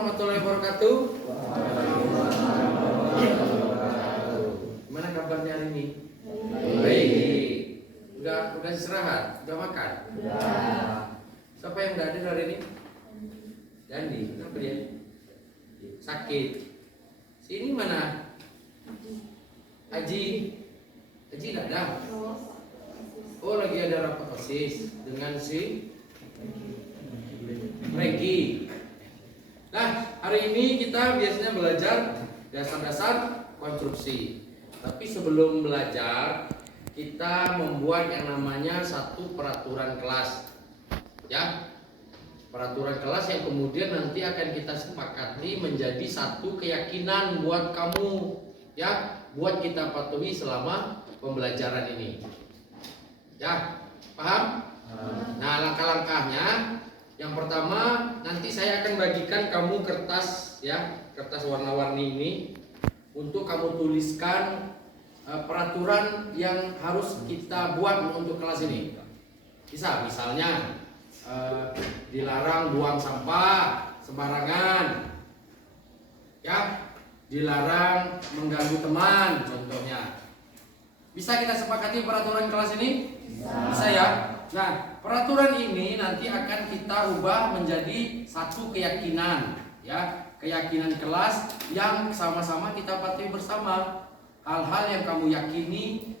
warahmatullahi wabarakatuh. Gimana kabarnya hari ini? Baik. Udah istirahat? Udah makan? Siapa yang nggak hadir hari ini? Dandi. Kenapa dia? Sakit. Sini mana? Aji. Aji nggak ada. Oh, lagi ada rapat OSIS dengan si Regi. Nah, hari ini kita biasanya belajar dasar-dasar konstruksi. Tapi sebelum belajar, kita membuat yang namanya satu peraturan kelas. Ya. Peraturan kelas yang kemudian nanti akan kita sepakati menjadi satu keyakinan buat kamu, ya, buat kita patuhi selama pembelajaran ini. Ya, paham? Nah, langkah-langkahnya yang pertama, nanti saya akan bagikan kamu kertas, ya, kertas warna-warni ini untuk kamu tuliskan peraturan yang harus kita buat untuk kelas ini. Bisa, misalnya dilarang buang sampah sembarangan, ya, dilarang mengganggu teman, contohnya. Bisa kita sepakati peraturan kelas ini? Bisa ya. Nah, peraturan ini nanti akan kita ubah menjadi satu keyakinan, ya, keyakinan kelas yang sama-sama kita patuhi bersama. Hal-hal yang kamu yakini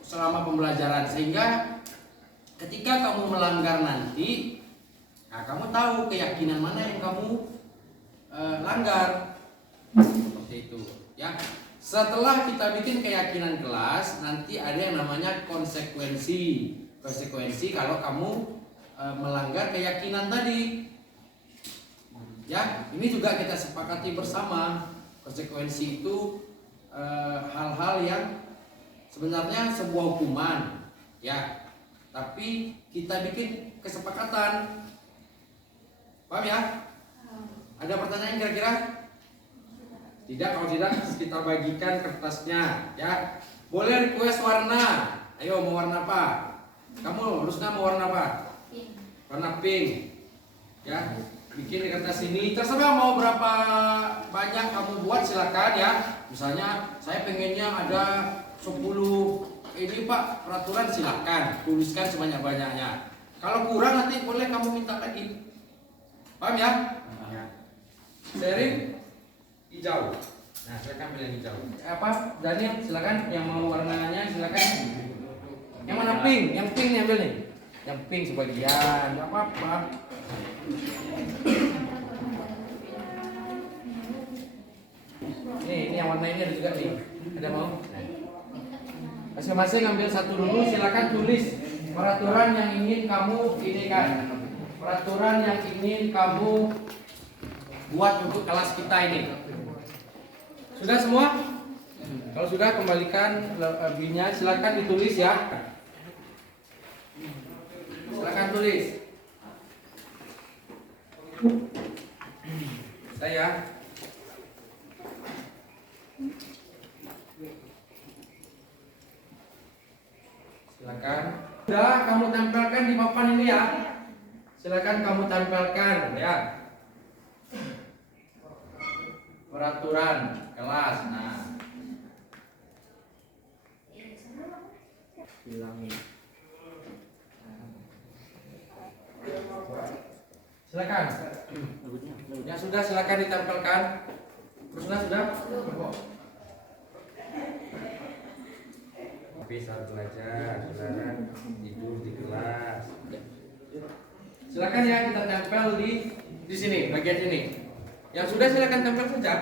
selama pembelajaran, sehingga ketika kamu melanggar nanti, nah, kamu tahu keyakinan mana yang kamu langgar. Seperti itu, ya. Setelah kita bikin keyakinan kelas, nanti ada yang namanya konsekuensi. Konsekuensi kalau kamu melanggar keyakinan tadi. Ya, ini juga kita sepakati bersama. Konsekuensi itu hal-hal yang sebenarnya sebuah hukuman, ya. Tapi kita bikin kesepakatan. Paham ya? Ada pertanyaan kira-kira? Tidak, kalau tidak kita bagikan kertasnya, ya. Boleh request warna. Ayo, mau warna apa? Kamu, Rusna, mau warna apa? Warna pink. Ya, bikin di kertas ini. Terserah mau berapa banyak kamu buat, silakan ya. Misalnya saya pengennya ada 10 ini Pak, peraturan, silakan tuliskan sebanyak-banyaknya. Kalau kurang nanti boleh kamu minta lagi. Paham ya? Sharing hijau. Nah, silakan pilih hijau. Apa? Daniel, silakan. Yang mau warnanya silakan. Yang mana pink? Yang pink nih ambil nih. Yang pink sebagian. Enggak apa-apa. Ini yang warna ini ada juga nih. Ada mau? Masing-masing ambil satu dulu, silakan tulis peraturan yang ingin kamu ini kan. Peraturan yang ingin kamu buat untuk kelas kita ini. Sudah semua? Kalau sudah, kembalikan lebihnya, silakan ditulis ya. Silakan tulis. Saya silakan. Sudah kamu tempelkan di papan ini ya. Silakan kamu tempelkan ya. Peraturan kelas. Nah, bilangin. Silakan. Ya sudah, silakan ditempelkan. Teruslah sudah. Bisa belajar, silakan tidur di kelas. Silakan ya, kita tempel di sini, bagian sini. Yang sudah silakan tempel saja.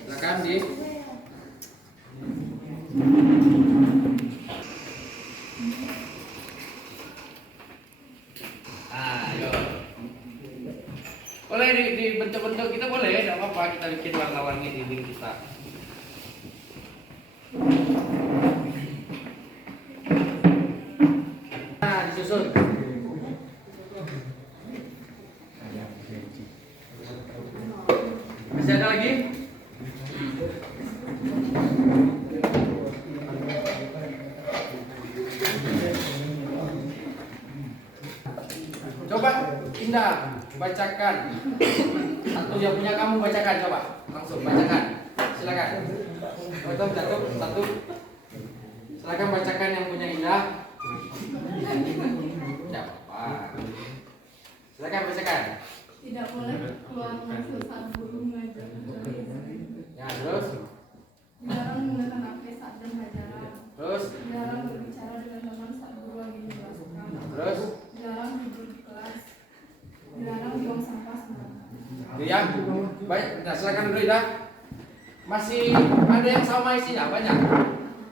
Silakan di. Boleh dibentuk-bentuk kita, boleh, tidak apa-apa, kita bikin warna-warni di dinding kita. Nah, Coba Indah bacakan. Satu yang punya kamu bacakan coba. Langsung bacakan. Silakan. Betul jatuh satu. Silakan bacakan yang punya Indah. Tidak apa-apa. Silakan bacakan. Tidak boleh keluar masuk saat guru mengajar. Ya, terus. Dilarang menggunakan HP saat jam pelajaran. Terus. Dilarang berbicara dengan teman saat guru lagi menjelaskan. Terus. Dilarang duduk di kelas. Dilarang buang sampah sembarangan. Itu ya. Baik, nah silakan dulu Indah. Masih ada yang sama isinya banyak.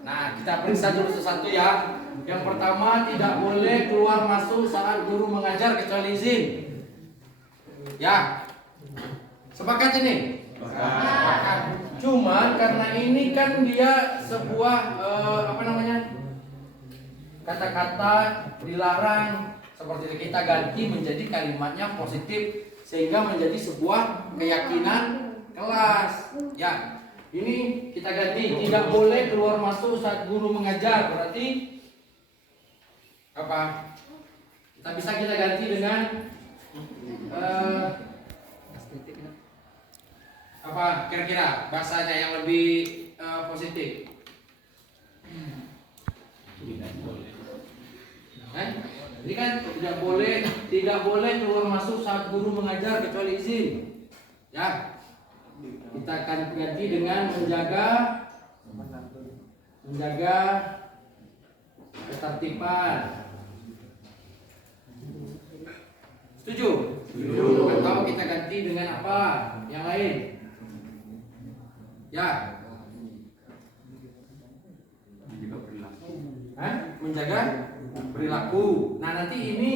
Nah, kita periksa dulu satu-satu ya. Yang pertama, tidak boleh keluar masuk saat guru mengajar kecuali izin. Ya. Sepakat ini? Sepakat. Cuma karena ini kan dia sebuah kata-kata dilarang, seperti kita ganti menjadi kalimatnya positif sehingga menjadi sebuah keyakinan kelas. Ya. Ini kita ganti, tidak boleh keluar masuk saat guru mengajar. Berarti apa? Kita ganti dengan apa kira-kira bahasanya yang lebih positif? Ini kan tidak boleh keluar masuk saat guru mengajar kecuali izin. Ya. Kita akan ganti dengan menjaga ketertiban. Setuju? Atau kita ganti dengan apa? Yang lain? Ya. Menjaga perilaku. Nah, nanti ini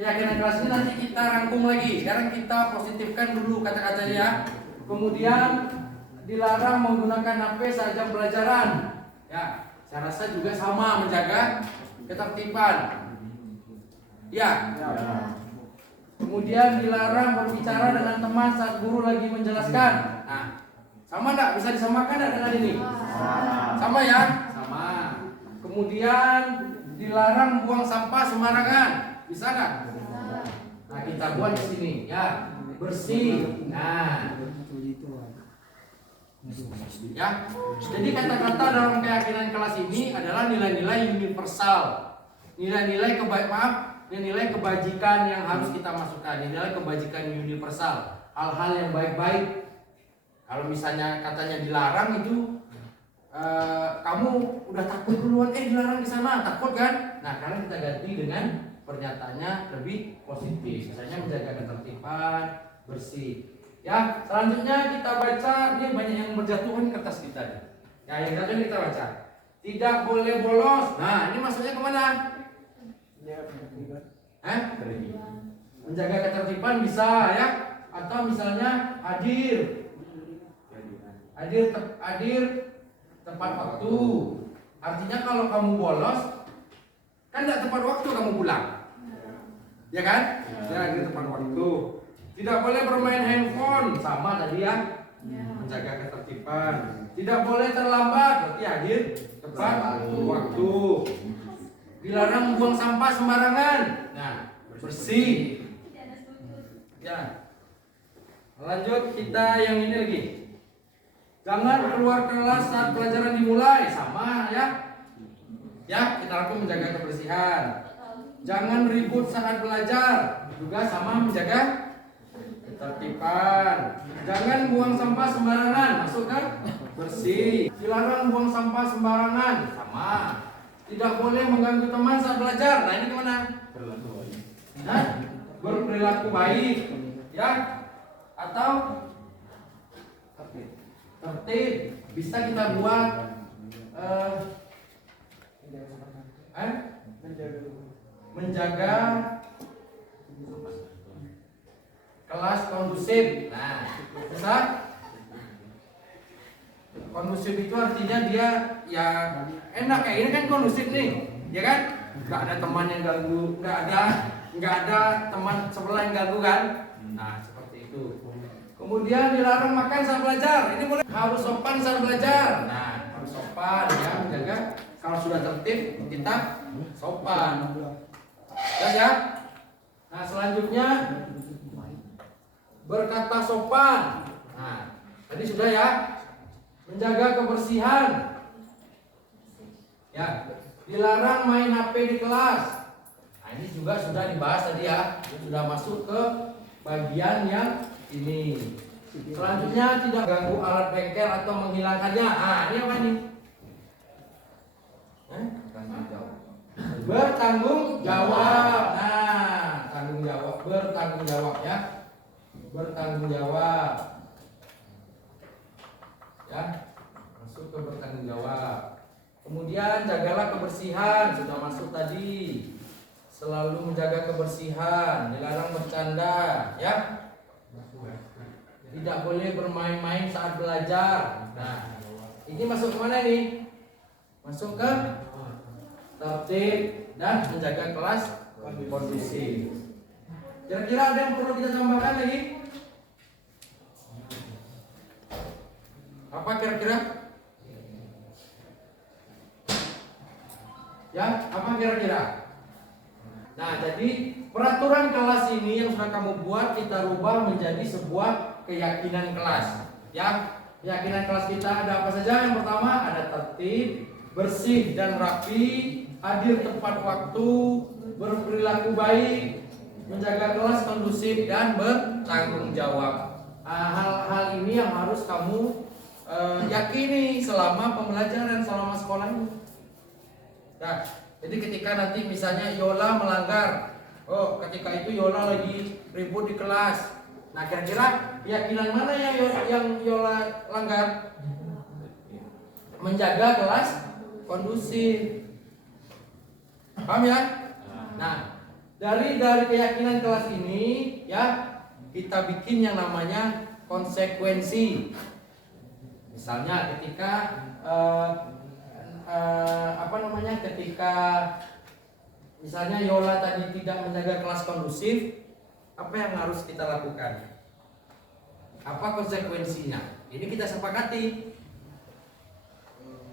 keyakinan kelas ini nanti kita rangkum lagi. Sekarang kita positifkan dulu kata-katanya ya. Kemudian dilarang menggunakan HP saat jam pelajaran. Ya, saya rasa juga sama menjaga ketertiban. Ya. Kemudian dilarang berbicara dengan teman saat guru lagi menjelaskan. Nah, sama enggak? Bisa disamakan enggak dengan ini? Sama ya? Sama. Kemudian dilarang buang sampah sembarangan. Bisa enggak? Nah, kita buat di sini ya. Bersih. Nah, ya, jadi kata-kata dalam keyakinan kelas ini adalah nilai-nilai universal, nilai-nilai kebajikan yang harus kita masukkan, nilai kebajikan universal, hal-hal yang baik-baik. Kalau misalnya katanya dilarang itu, kamu udah takut duluan, dilarang di sana, takut kan? Nah, sekarang kita ganti dengan pernyataannya lebih positif, misalnya menjaga ketertiban, bersih. Ya, selanjutnya kita baca, ini banyak yang berjatuhan kertas kita. Ya, yang jatuh kita baca. Tidak boleh bolos. Nah, ini maksudnya kemana? Menjaga ketertiban bisa ya, atau misalnya hadir tepat waktu. Artinya kalau kamu bolos, kan tidak tepat waktu kamu pulang, ya kan? Ya, hadir tepat waktu. Tidak boleh bermain handphone, sama tadi ya, menjaga ketertiban. Tidak boleh terlambat, berarti hadir tepat waktu. Dilarang buang sampah sembarangan. Nah, bersih. Ya. Lanjut kita yang ini lagi. Jangan keluar kelas saat pelajaran dimulai, sama ya. Ya, kita lakukan menjaga kebersihan. Jangan ribut saat belajar, juga sama menjaga ketertiban. Jangan buang sampah sembarangan, masuk kan? Bersih. Dilarang buang sampah sembarangan, sama. Tidak boleh mengganggu teman saat belajar. Nah, ini gimana? Berperilaku baik, ya. Atau tertib. Bisa kita buat menjaga kelas kondusif. Nah, bisa. Kondusif itu artinya dia ya enak, kayak ini kan kondusif nih, ya kan? Nggak ada teman yang ganggu, nggak ada teman sebelah yang ganggu kan? Nah, seperti itu. Kemudian dilarang makan saat belajar. Ini boleh, harus sopan saat belajar. Nah, harus sopan ya, menjaga kalau sudah tertib kita sopan. Jelas ya? Nah, selanjutnya Selanjutnya berkata sopan. Nah, tadi sudah ya. Menjaga kebersihan. Ya, dilarang main HP di kelas. Nah, ini juga sudah dibahas tadi ya. Sudah masuk ke bagian yang ini. Selanjutnya tidak ganggu alat bengkel atau menghilangkannya. Nah, ini apa nih? Bertanggung jawab. Nah, tanggung jawab, bertanggung jawab ya. Bertanggung jawab. Ya, masuk ke bertanggung jawab. Kemudian jagalah kebersihan, sudah masuk tadi. Selalu menjaga kebersihan, dilarang bercanda, ya. Tidak boleh bermain-main saat belajar. Nah, ini masuk ke mana nih? Masuk ke tertib dan menjaga kelas kondusif. Kira-kira ada yang perlu kita tambahkan lagi? Apa kira-kira? Ya, apa kira-kira? Nah, jadi peraturan kelas ini yang sudah kamu buat kita rubah menjadi sebuah keyakinan kelas. Ya, keyakinan kelas kita ada apa saja? Yang pertama ada tertib, bersih dan rapi, hadir tepat waktu, berperilaku baik, menjaga kelas kondusif dan bertanggung jawab. Hal-hal ini yang harus kamu yakini selama pembelajaran, selama sekolah ini. Nah, jadi ketika nanti misalnya Yola melanggar, oh ketika itu Yola lagi ribut di kelas. Nah, kira-kira keyakinan mana yang Yola langgar? Menjaga kelas kondusif. Paham ya? Nah, dari keyakinan kelas ini ya kita bikin yang namanya konsekuensi. Misalnya ketika ketika misalnya Yola tadi tidak menjaga kelas kondusif, apa yang harus kita lakukan? Apa konsekuensinya? Ini kita sepakati.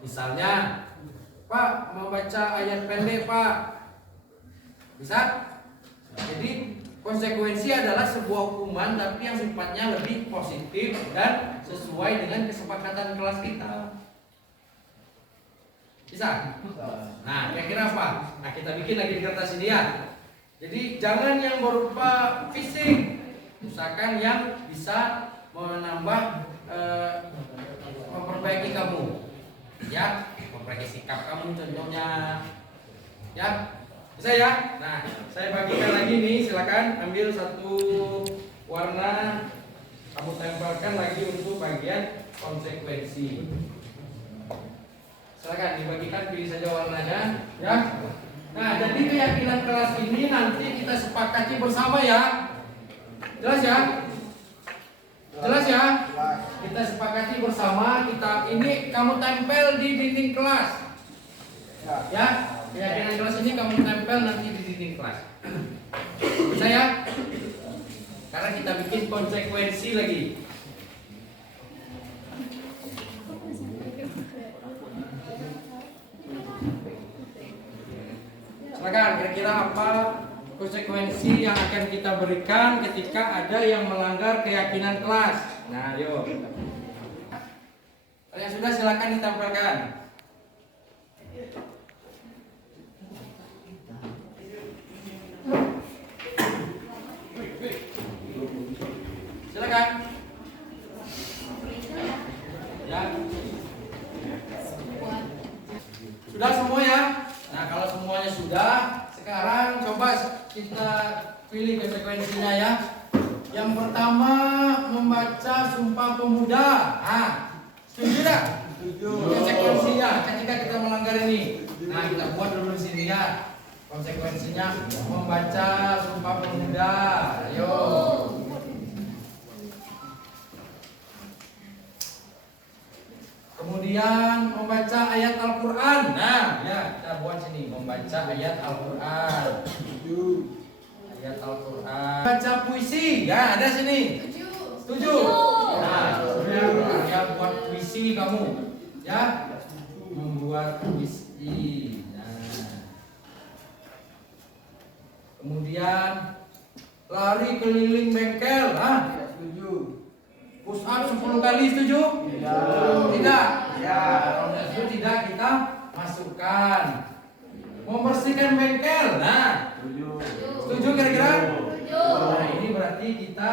Misalnya, Pak mau baca ayat pendek Pak, bisa? Jadi konsekuensi adalah sebuah hukuman tapi yang sifatnya lebih positif dan sesuai dengan kesepakatan kelas kita. Bisa? Nah, kira-kira apa? Nah, kita bikin lagi di kertas ini ya. Jadi jangan yang berupa fisik, usahakan yang bisa menambah memperbaiki kamu, ya, memperbaiki sikap kamu contohnya, ya, bisa ya. Nah, saya bagikan lagi nih, silakan ambil satu warna, kamu tempelkan lagi untuk bagian konsekuensi. Silakan dibagikan, pilih saja warnanya, ya. Nah, jadi keyakinan kelas ini nanti kita sepakati bersama ya. Jelas ya? Jelas ya? Kita sepakati bersama, kita ini kamu tempel di dinding kelas. Ya, keyakinan kelas ini kamu tempel nanti di dinding kelas. Bisa ya? Karena kita bikin konsekuensi lagi. Silakan, kira-kira apa konsekuensi yang akan kita berikan ketika ada yang melanggar keyakinan kelas? Nah, yuk. Kalau yang sudah silakan ditampilkan. Silakan. Ya. Sudah semua ya? Nah, kalau semuanya sudah, sekarang coba kita pilih konsekuensinya ya. Yang pertama membaca Sumpah Pemuda. Nah, setuju tidak? Setuju. Konsekuensinya ketika kita melanggar ini. Nah, kita buat dulu di sini ya. Konsekuensinya membaca Sumpah Pemuda. Ayo. Kemudian membaca ayat Al-Quran. Nah, ya kita buat sini membaca ayat Al-Quran. Ayat Al-Quran. Baca puisi. Ya ada sini. Setuju. Nah, ya buat puisi kamu. Ya, membuat puisi. Nah. Kemudian lari keliling bengkel. Setuju. Push up 10 kali, setuju? Tidak? Ya, kalau tidak setuju tidak kita masukkan. Membersihkan bengkel. Nah, setuju kira-kira? Nah, ini berarti kita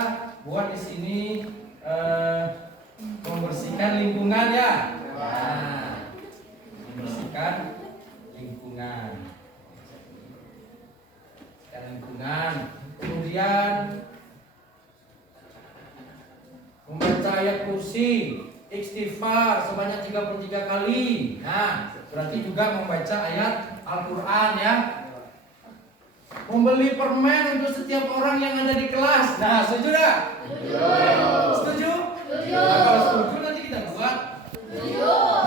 buat di sini membersihkan lingkungan ya. Nah, membersihkan lingkungan. Kemudian membaca ayat kursi, istighfar sebanyak 33 kali. Nah, berarti juga membaca ayat Al-Quran ya. Membeli permen untuk setiap orang yang ada di kelas. Nah, setuju tak? Setuju? Nah, kalau setuju nanti kita buat.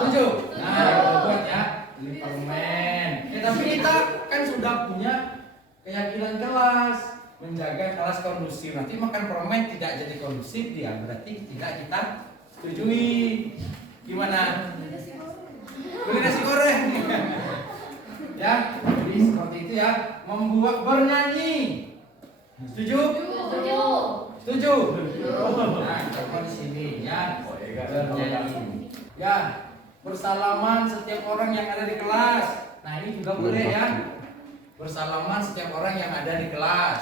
Setuju? Nah, kita buat ya. Beli permen. Tapi kita kan sudah punya keyakinan kelas, menjaga kelas kondusif. Nanti makan permen tidak jadi kondusif dia, berarti tidak kita setujui. Gimana? Beli nasi goreng. Ya, jadi seperti itu ya. Membuat bernyanyi. Setuju? Setuju. Nah, coba di sini ya. Bernyanyi. Ya, bersalaman setiap orang yang ada di kelas. Nah, ini juga boleh ya. Bersalaman setiap orang yang ada di kelas.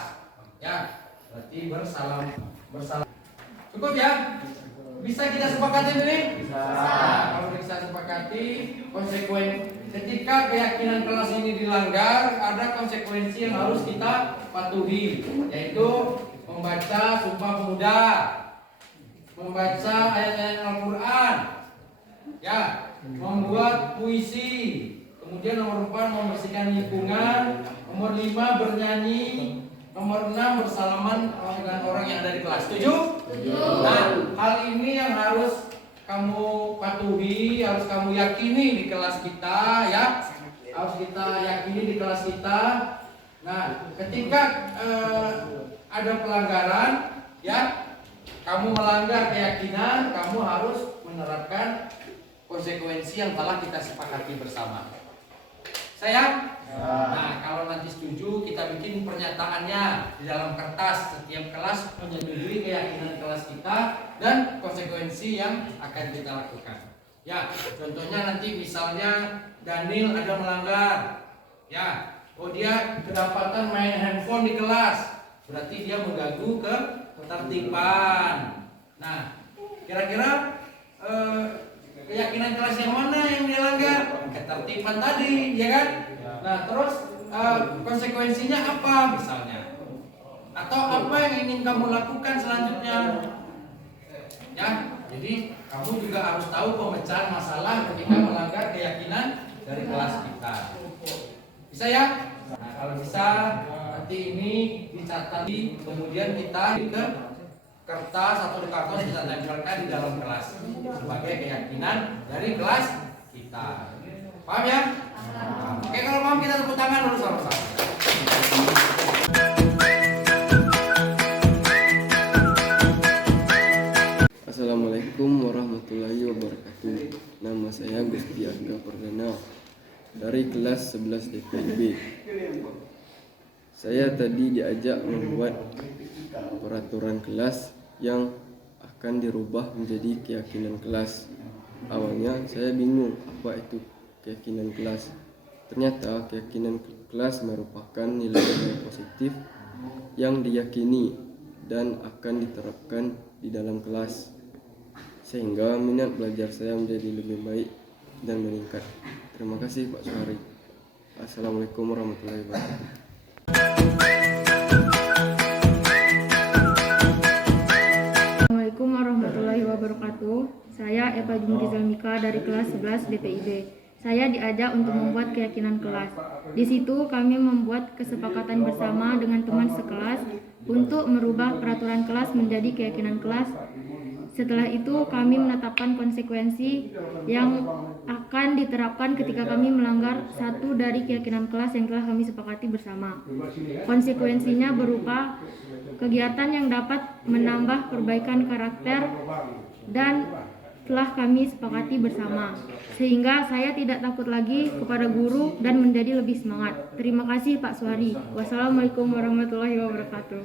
Ya, berarti bersalam. Cukup ya? Bisa kita sepakati ini? Bisa. Nah, kalau bisa sepakati, ketika keyakinan kelas ini dilanggar, ada konsekuensi yang harus kita patuhi, yaitu membaca Sumpah Pemuda, membaca ayat-ayat Al-Quran, ya, membuat puisi. Kemudian nomor 4 membersihkan lingkungan, nomor 5 bernyanyi, nomor 6 bersalaman dengan orang yang ada di kelas. Setuju? Nah, hal ini yang harus kamu patuhi, harus kamu yakini di kelas kita ya. Harus kita yakini di kelas kita. Nah, ketika ada pelanggaran ya, kamu melanggar keyakinan, kamu harus menerapkan konsekuensi yang telah kita sepakati bersama. Sayang? Nah, kalau nanti setuju, kita bikin pernyataannya di dalam kertas. Setiap kelas menyetujui keyakinan kelas kita dan konsekuensi yang akan kita lakukan. Ya, contohnya nanti misalnya Daniel ada melanggar. Ya, dia kedapatan main handphone di kelas. Berarti dia mengganggu ketertiban. Nah, kira-kira keyakinan kelas yang mana yang dilanggar? Ketertiban tadi, ya kan? Nah, terus konsekuensinya apa misalnya? Atau apa yang ingin kamu lakukan selanjutnya? Ya, jadi kamu juga harus tahu pemecahan masalah ketika melanggar keyakinan dari kelas kita. Bisa ya? Nah, kalau bisa nanti ini dicatat, kemudian kita ke kertas atau di karton kita tempelkan di dalam kelas sebagai keyakinan dari kelas kita. Paham ya? Oke, kalau paham kita tepuk tangan dulu sama-sama. Assalamualaikum warahmatullahi wabarakatuh. Nama saya Gusti Arga Perdana dari kelas 11 DPIB. Saya tadi diajak membuat peraturan kelas yang akan dirubah menjadi keyakinan kelas. Awalnya saya bingung apa itu keyakinan kelas. Ternyata keyakinan kelas merupakan nilai-nilai positif yang diyakini dan akan diterapkan di dalam kelas, sehingga minat belajar saya menjadi lebih baik dan meningkat. Terima kasih Pak Suhari. Assalamualaikum warahmatullahi wabarakatuh. Assalamualaikum warahmatullahi wabarakatuh. Saya Eva Jumrizal Mika dari kelas 11 DPIB. Saya diajak untuk membuat keyakinan kelas. Di situ kami membuat kesepakatan bersama dengan teman sekelas untuk merubah peraturan kelas menjadi keyakinan kelas. Setelah itu kami menetapkan konsekuensi yang akan diterapkan ketika kami melanggar satu dari keyakinan kelas yang telah kami sepakati bersama. Konsekuensinya berupa kegiatan yang dapat menambah perbaikan karakter dan telah kami sepakati bersama, sehingga saya tidak takut lagi kepada guru dan menjadi lebih semangat. Terima kasih Pak Suhari. Wassalamualaikum warahmatullahi wabarakatuh.